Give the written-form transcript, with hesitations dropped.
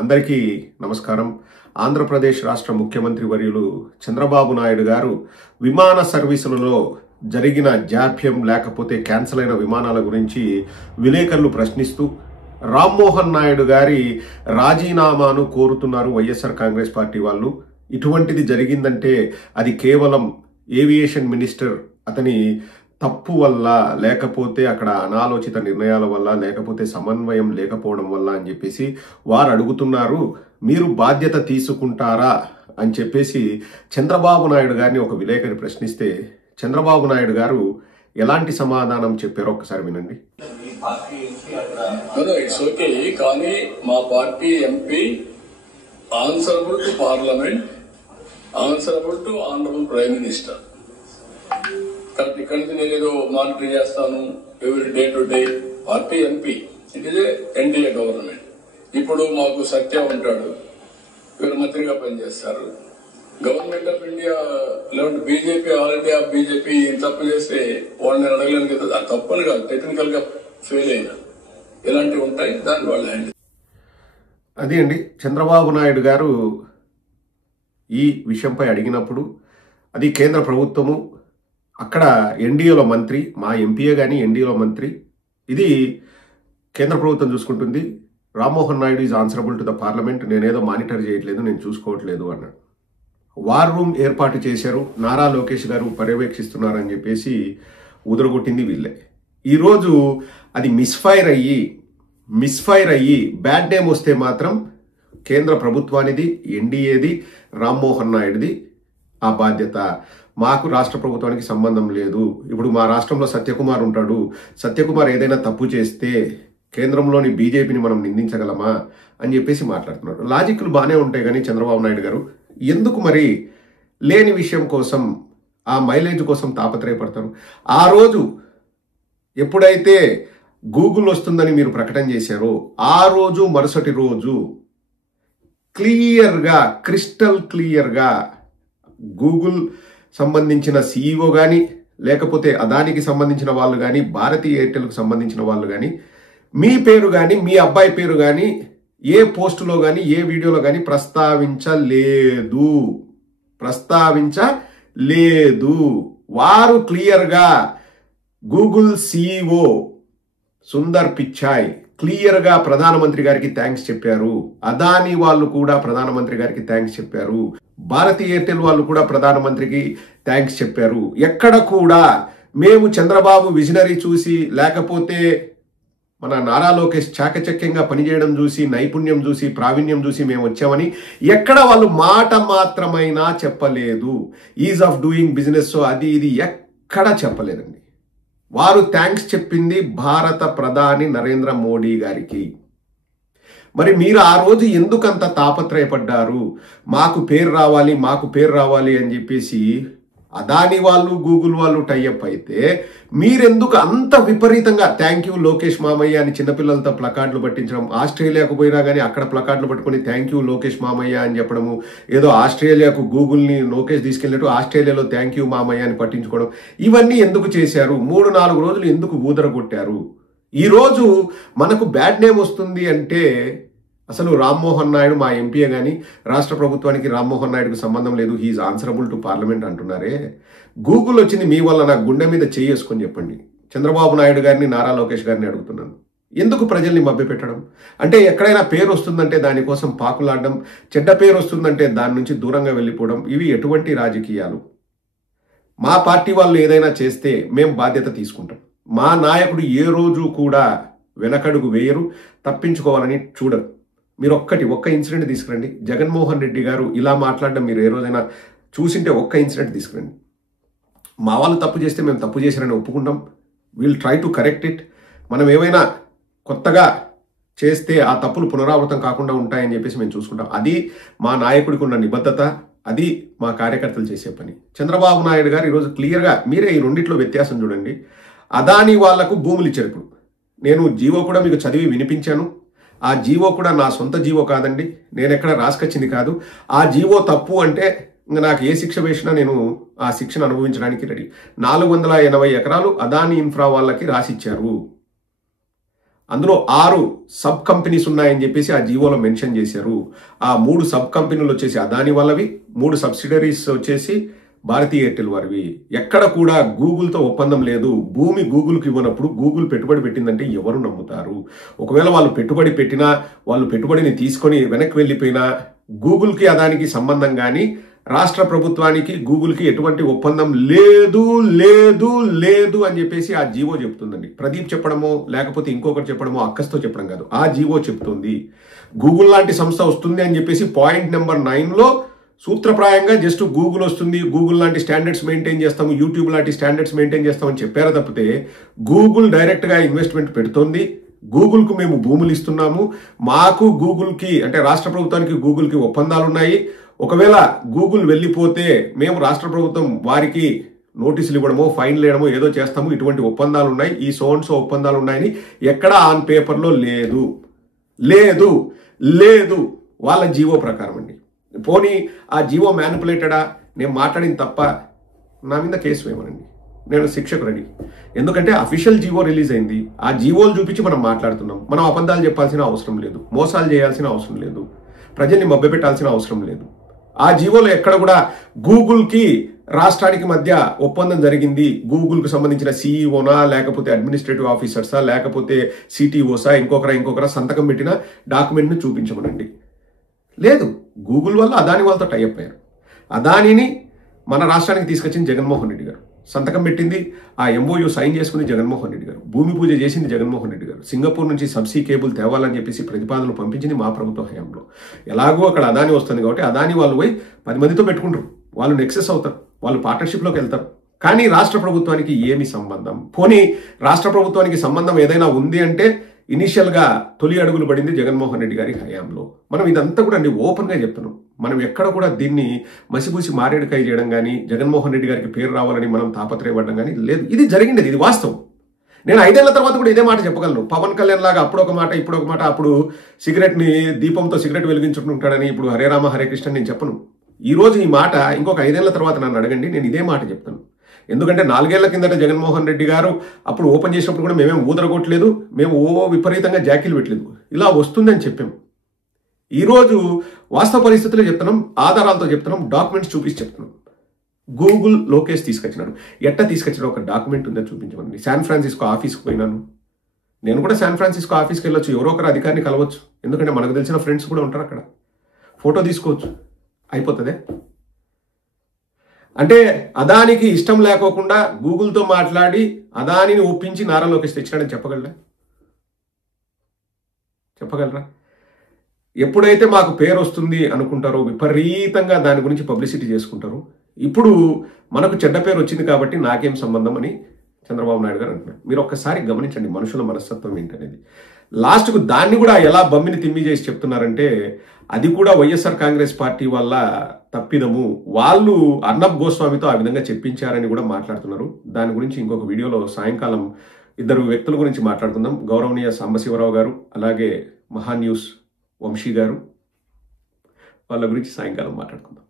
అందరికీ నమస్కారం. ఆంధ్రప్రదేశ్ రాష్ట్ర ముఖ్యమంత్రి వర్యులు చంద్రబాబు నాయుడు గారు విమాన సర్వీసులలో జరిగిన జాప్యం లేకపోతే క్యాన్సిల్ అయిన విమానాల గురించి విలేకరులు ప్రశ్నిస్తూ రామ్మోహన్ నాయుడు గారి రాజీనామాను కోరుతున్నారు వైఎస్ఆర్ కాంగ్రెస్ పార్టీ వాళ్ళు. ఇటువంటిది జరిగిందంటే అది కేవలం ఏవియేషన్ మినిస్టర్ అతని తప్పు వల్ల, లేకపోతే అక్కడ అనాలోచిత నిర్ణయాల వల్ల, లేకపోతే సమన్వయం లేకపోవడం వల్ల అని చెప్పేసి వారు అడుగుతున్నారు. మీరు బాధ్యత తీసుకుంటారా అని చెప్పేసి చంద్రబాబు నాయుడు గారిని ఒక విలేకరి ప్రశ్నిస్తే చంద్రబాబు నాయుడు గారు ఎలాంటి సమాధానం చెప్పారో ఒకసారి వినండి. ఇట్స్ ఓకే, కానీ మా party MP answerable to parliament, answerable to honourable prime minister. కాబట్టి ఇక్కడి నుంచి నేను ఏదో మానిటర్ చేస్తాను every day to day. Party MP, it is NDA government. ఇప్పుడు మాకు సత్య ఉంటాడు, వీరు మంత్రిగా పనిచేస్తారు. గవర్నమెంట్ ఆఫ్ ఇండియా లేదంటే బీజేపీ, ఆల్ ఇండియా బీజేపీ తప్పు చేస్తే వాళ్ళని అడగలేను కదా. అది తప్పని కాదు, టెక్నికల్ గా ఫెయిల్ అయినా ఇలాంటివి ఉంటాయి, దాన్ని వాళ్ళు హ్యాండిల్. అది అండి, చంద్రబాబు నాయుడు గారు ఈ విషయంపై అడిగినప్పుడు అది కేంద్ర ప్రభుత్వము, అక్కడ ఎన్డీఏలో మంత్రి, మా ఎంపీఏ కానీ ఎన్డీఏలో మంత్రి, ఇది కేంద్ర ప్రభుత్వం చూసుకుంటుంది. Rammohan Naidu is answerable to the parliament, నేనేదో మానిటర్ చేయట్లేదు, నేను చూసుకోవట్లేదు అన్నాడు. వార్ రూమ్ ఏర్పాటు చేశారు, నారా లోకేష్ గారు పర్యవేక్షిస్తున్నారని చెప్పేసి ఉదరగొట్టింది వీళ్ళే. ఈరోజు అది మిస్ఫైర్ అయ్యి బ్యాడ్ నేమ్ వస్తే మాత్రం కేంద్ర ప్రభుత్వానిది, ఎన్డీఏది, రామ్మోహన్ నాయుడుది ఆ బాధ్యత. మాకు రాష్ట్ర ప్రభుత్వానికి సంబంధం లేదు. ఇప్పుడు మా రాష్ట్రంలో సత్యకుమార్ ఉంటాడు, సత్యకుమార్ ఏదైనా తప్పు చేస్తే కేంద్రంలోని బీజేపీని మనం నిందించగలమా అని చెప్పేసి మాట్లాడుతున్నాడు. లాజిక్లు బాగానే ఉంటాయి, కానీ చంద్రబాబు నాయుడు గారు ఎందుకు మరి లేని విషయం కోసం, ఆ మైలేజ్ కోసం తాపత్రయపడతారు? ఆ రోజు ఎప్పుడైతే గూగుల్ వస్తుందని మీరు ప్రకటన చేశారో ఆ రోజు మరుసటి రోజు క్లియర్గా, క్రిస్టల్ క్లియర్గా గూగుల్ సంబంధించిన సీఈఓ కానీ, లేకపోతే అదానికి సంబంధించిన వాళ్ళు కానీ, భారతీ ఎయిర్టెల్కు సంబంధించిన వాళ్ళు కానీ, మీ పేరు కానీ, మీ అబ్బాయి పేరు కానీ ఏ పోస్టులో కానీ, ఏ వీడియోలో కానీ ప్రస్తావించలేదు. వారు క్లియర్గా గూగుల్ సీఈఓ సుందర్ పిచాయ్ క్లియర్గా ప్రధానమంత్రి గారికి థ్యాంక్స్ చెప్పారు. అదానీ వాళ్ళు కూడా ప్రధానమంత్రి గారికి థ్యాంక్స్ చెప్పారు. భారతీ ఎయిర్టెల్ వాళ్ళు కూడా ప్రధానమంత్రికి థ్యాంక్స్ చెప్పారు. ఎక్కడ కూడా మేము చంద్రబాబు విజనరీ చూసి, లేకపోతే మన నారా లోకేష్ చాకచక్యంగా పనిచేయడం చూసి, నైపుణ్యం చూసి, ప్రావీణ్యం చూసి మేము వచ్చామని ఎక్కడ వాళ్ళు మాట మాత్రమైనా చెప్పలేదు. ఈజ్ ఆఫ్ డూయింగ్ బిజినెస్ అది ఇది ఎక్కడా చెప్పలేదండి. వారు థ్యాంక్స్ చెప్పింది భారత ప్రధాని నరేంద్ర మోడీ గారికి. మరి మీరు ఆ రోజు ఎందుకంత తాపత్రయపడ్డారు? మాకు పేరు రావాలి అని చెప్పేసి అదాని వాళ్ళు, గూగుల్ వాళ్ళు టైఅప్ అయితే మీరెందుకు అంత విపరీతంగా థ్యాంక్ యూ లోకేష్ మామయ్య అని చిన్నపిల్లలతో ప్లకార్డులు పట్టించడం, ఆస్ట్రేలియాకు పోయినా కానీ అక్కడ ప్లకార్డులు పట్టుకొని థ్యాంక్ యూ లోకేష్ మామయ్య అని చెప్పడము, ఏదో ఆస్ట్రేలియాకు గూగుల్ని లోకేష్ తీసుకెళ్ళినట్టు ఆస్ట్రేలియాలో థ్యాంక్ యూ మామయ్య అని పట్టించుకోవడం, ఇవన్నీ ఎందుకు చేశారు? 3-4 రోజులు ఎందుకు ఊదరగొట్టారు? ఈరోజు మనకు బ్యాడ్ నేమ్ వస్తుంది అంటే అసలు రామ్మోహన్ నాయుడు మా ఎంపీఏ కానీ రాష్ట్ర ప్రభుత్వానికి రామ్మోహన్ నాయుడుకు సంబంధం లేదు, హీఈస్ ఆన్సరబుల్ టు పార్లమెంట్ అంటున్నారే. గూగుల్ వచ్చింది మీ వల్ల, నాకు గుండె మీద చేసుకొని చెప్పండి. చంద్రబాబు నాయుడు గారిని, నారా లోకేష్ గారిని అడుగుతున్నాను, ఎందుకు ప్రజల్ని మభ్యపెట్టడం? అంటే ఎక్కడైనా పేరు వస్తుందంటే దానికోసం పాకులాడడం, చెడ్డ పేరు వస్తుందంటే దాని నుంచి దూరంగా వెళ్ళిపోవడం, ఇవి ఎటువంటి రాజకీయాలు? మా పార్టీ వాళ్ళు ఏదైనా చేస్తే మేము బాధ్యత తీసుకుంటాం. మా నాయకుడు ఏ రోజు కూడా వెనకడుగు వేయరు, తప్పించుకోవాలని చూడరు. మీరు ఒక్క ఇన్సిడెంట్ తీసుకురండి. జగన్మోహన్ రెడ్డి గారు ఇలా మాట్లాడడం మీరు ఏ రోజైనా చూసింటే ఒక్క ఇన్సిడెంట్ తీసుకురండి. మా వాళ్ళు తప్పు చేస్తే మేము తప్పు చేశారని ఒప్పుకుంటాం, will try to correct it. మనం ఏమైనా కొత్తగా చేస్తే ఆ తప్పులు పునరావృతం కాకుండా ఉంటాయని చెప్పేసి మేము చూసుకుంటాం. అది మా నాయకుడికి ఉన్న నిబద్ధత, అది మా కార్యకర్తలు చేసే పని. చంద్రబాబు నాయుడు గారు ఈరోజు క్లియర్గా, మీరే ఈ రెండిట్లో వ్యత్యాసం చూడండి. అదానీ వాళ్లకు భూములు ఇచ్చారు. ఇప్పుడు నేను జీవో కూడా మీకు చదివి వినిపించాను. ఆ జీవో కూడా నా సొంత జీవో కాదండి, నేను ఎక్కడ రాసుకొచ్చింది కాదు. ఆ జీవో తప్పు అంటే ఇంకా నాకు ఏ శిక్ష వేసినా నేను ఆ శిక్షను అనుభవించడానికి రెడీ. 480 ఎకరాలు అదానీ ఇన్ఫ్రా వాళ్ళకి రాసిచ్చారు. అందులో 6 సబ్ కంపెనీస్ ఉన్నాయని చెప్పేసి ఆ జీవోలో మెన్షన్ చేశారు. ఆ 3 సబ్ కంపెనీలు వచ్చేసి అదాని వాళ్ళవి, 3 సబ్సిడరీస్ వచ్చేసి భారతీ ఎయిర్టెల్ వారివి. ఎక్కడ కూడా గూగుల్తో ఒప్పందం లేదు. భూమి గూగుల్కి ఇవ్వనప్పుడు గూగుల్ పెట్టుబడి పెట్టిందంటే ఎవరు నమ్ముతారు? ఒకవేళ వాళ్ళు పెట్టుబడి పెట్టినా, వాళ్ళు పెట్టుబడిని తీసుకొని వెనక్కి వెళ్ళిపోయినా గూగుల్కి అదానికి సంబంధం కానీ రాష్ట్ర ప్రభుత్వానికి గూగుల్కి ఎటువంటి ఒప్పందం లేదు లేదు లేదు అని చెప్పేసి ఆ జీవో చెప్తుందండి. ప్రదీప్ చెప్పడమో లేకపోతే ఇంకొకటి చెప్పడమో అక్కస్తో చెప్పడం కాదు, ఆ జీవో చెప్తుంది. గూగుల్ లాంటి సంస్థ వస్తుంది అని చెప్పేసి పాయింట్ నెంబర్ 9లో సూత్రప్రాయంగా జస్ట్ గూగుల్ వస్తుంది, గూగుల్ లాంటి స్టాండర్డ్స్ మెయింటైన్ చేస్తాము, యూట్యూబ్ లాంటి స్టాండర్డ్స్ మెయింటైన్ చేస్తామని చెప్పారు తప్పితే గూగుల్ డైరెక్ట్గా ఇన్వెస్ట్మెంట్ పెడుతోంది. గూగుల్కు మేము భూములు ఇస్తున్నాము, మాకు గూగుల్కి అంటే రాష్ట్ర ప్రభుత్వానికి గూగుల్కి ఒప్పందాలు ఉన్నాయి. ఒకవేళ గూగుల్ వెళ్ళిపోతే మేము రాష్ట్ర ప్రభుత్వం వారికి నోటీసులు ఇవ్వడమో ఫైన్లు వేయడమో ఏదో చేస్తాము, ఇటువంటి ఒప్పందాలు ఉన్నాయి, ఈ సో ఒప్పందాలు ఉన్నాయని ఎక్కడ ఆన్ పేపర్లో లేదు లేదు లేదు వాళ్ళ జీవో ప్రకారం అండి. పోనీ ఆ జీవో మ్యానిపులేటెడా, నేను మాట్లాడింది తప్ప నా మీద కేసు వేయమనండి, నేను శిక్షకు రెడీ. ఎందుకంటే అఫీషియల్ జీవో రిలీజ్ అయింది, ఆ జీవోలు చూపించి మనం మాట్లాడుతున్నాం. మనం అబద్ధాలు చెప్పాల్సిన అవసరం లేదు, మోసాలు చేయాల్సిన అవసరం లేదు, ప్రజల్ని మభ్యపెట్టాల్సిన అవసరం లేదు. ఆ జీవోలో ఎక్కడ కూడా గూగుల్కి రాష్ట్రానికి మధ్య ఒప్పందం జరిగింది, గూగుల్కు సంబంధించిన సీఈఓనా లేకపోతే అడ్మినిస్ట్రేటివ్ ఆఫీసర్సా లేకపోతే సిటీఓసా ఇంకొకరా సంతకం పెట్టిన డాక్యుమెంట్ని చూపించమనండి. లేదు, గూగుల్ వల్ల అదాని వాళ్ళతో టైఅప్ అయ్యారు. అదానిని మన రాష్ట్రానికి తీసుకొచ్చింది జగన్మోహన్ రెడ్డి గారు, సంతకం పెట్టింది, ఆ ఎంఓయూ సైన్ చేసుకుని జగన్మోహన్ రెడ్డి గారు, భూమి పూజ చేసింది జగన్మోహన్ రెడ్డి గారు, సింగపూర్ నుంచి సబ్సీ కేబుల్ తేవాలని చెప్పేసి ప్రతిపాదనలు పంపించింది మా ప్రభుత్వ హయాంలో. ఎలాగో అక్కడ అదాని వస్తుంది కాబట్టి అదాని వాళ్ళు పోయి 10 మందితో పెట్టుకుంటారు, వాళ్ళు నెక్సెస్ అవుతారు, వాళ్ళు పార్ట్నర్షిప్లోకి వెళ్తారు. కానీ రాష్ట్ర ప్రభుత్వానికి ఏమి సంబంధం? పోనీ రాష్ట్ర ప్రభుత్వానికి సంబంధం ఏదైనా ఉంది అంటే ఇనిషియల్గా తొలి అడుగులు పడింది జగన్మోహన్ రెడ్డి గారి హయాంలో. మనం ఇదంతా కూడా అండి ఓపెన్గా చెప్తున్నాం. మనం ఎక్కడ కూడా దీన్ని మసిపూసి మారేడుకాయ చేయడం కానీ జగన్మోహన్ రెడ్డి గారికి పేరు రావాలని మనం తాపత్రయపడడం కానీ లేదు. ఇది జరిగింది, ఇది వాస్తవం. నేను 5 ఏళ్ల తర్వాత కూడా ఇదే మాట చెప్పగలను. పవన్ కళ్యాణ్ లాగా అప్పుడు ఒక మాట ఇప్పుడు ఒక మాట, అప్పుడు సిగరెట్ని దీపంతో సిగరెట్ వెలిగించుకుంటాడని ఇప్పుడు హరే రామ హరే కృష్ణ నేను చెప్పను. ఈరోజు ఈ మాట ఇంకొక 5 ఏళ్ల తర్వాత నన్ను అడగండి, నేను ఇదే మాట చెప్తాను. ఎందుకంటే 4 ఏళ్ల కిందట జగన్మోహన్ రెడ్డి గారు అప్పుడు ఓపెన్ చేసినప్పుడు కూడా మేమేం ఊదరగొట్టలేదు, మేము విపరీతంగా జాకీలు పెట్టలేదు, ఇలా వస్తుందని చెప్పాము. ఈరోజు వాస్తవ పరిస్థితుల్లో చెప్తున్నాం, ఆధారాలతో చెప్తున్నాం, డాక్యుమెంట్స్ చూపించి చెప్తున్నాం. గూగుల్ లోకేష్ తీసుకొచ్చినాడు, ఎట్లా తీసుకొచ్చినా ఒక డాక్యుమెంట్ ఉందని చూపించమని. శాన్ ఫ్రాన్సిస్కో ఆఫీస్కి పోయినాను, నేను కూడా శాన్ ఫ్రాన్సిస్కో ఆఫీస్కి వెళ్ళొచ్చు, ఎవరో ఒకరు అధికారిని కలవచ్చు, ఎందుకంటే మనకు తెలిసిన ఫ్రెండ్స్ కూడా ఉంటారు అక్కడ, ఫోటో తీసుకోవచ్చు, అయిపోతుంది. అంటే అదానికి ఇష్టం లేకోకుండా గూగుల్తో మాట్లాడి అదానిని ఒప్పించి నారా లోకేష్ తెచ్చినాడని చెప్పగలరా? ఎప్పుడైతే మాకు పేరు వస్తుంది అనుకుంటారో విపరీతంగా దాని గురించి పబ్లిసిటీ చేసుకుంటారు. ఇప్పుడు మనకు చెడ్డ పేరు వచ్చింది కాబట్టి నాకేం సంబంధం అని చంద్రబాబు నాయుడు గారు అంటున్నారు. మీరు ఒక్కసారి గమనించండి మనుషుల మనస్తత్వం ఏంటనేది. లాస్ట్కు దాన్ని కూడా ఎలా బమ్మిని తిమ్మి చేసి చెప్తున్నారంటే అది కూడా వైఎస్ఆర్ కాంగ్రెస్ పార్టీ వల్ల తప్పిదము, వాళ్ళు అర్నబ్ గోస్వామితో ఆ విధంగా చెప్పించారని కూడా మాట్లాడుతున్నారు. దాని గురించి ఇంకొక వీడియోలో సాయంకాలం 2 వ్యక్తుల గురించి మాట్లాడుకుందాం. గౌరవనీయ సాంబశివరావు గారు అలాగే మహాన్యూస్ వంశీ గారు, వాళ్ళ గురించి సాయంకాలం మాట్లాడుకుందాం.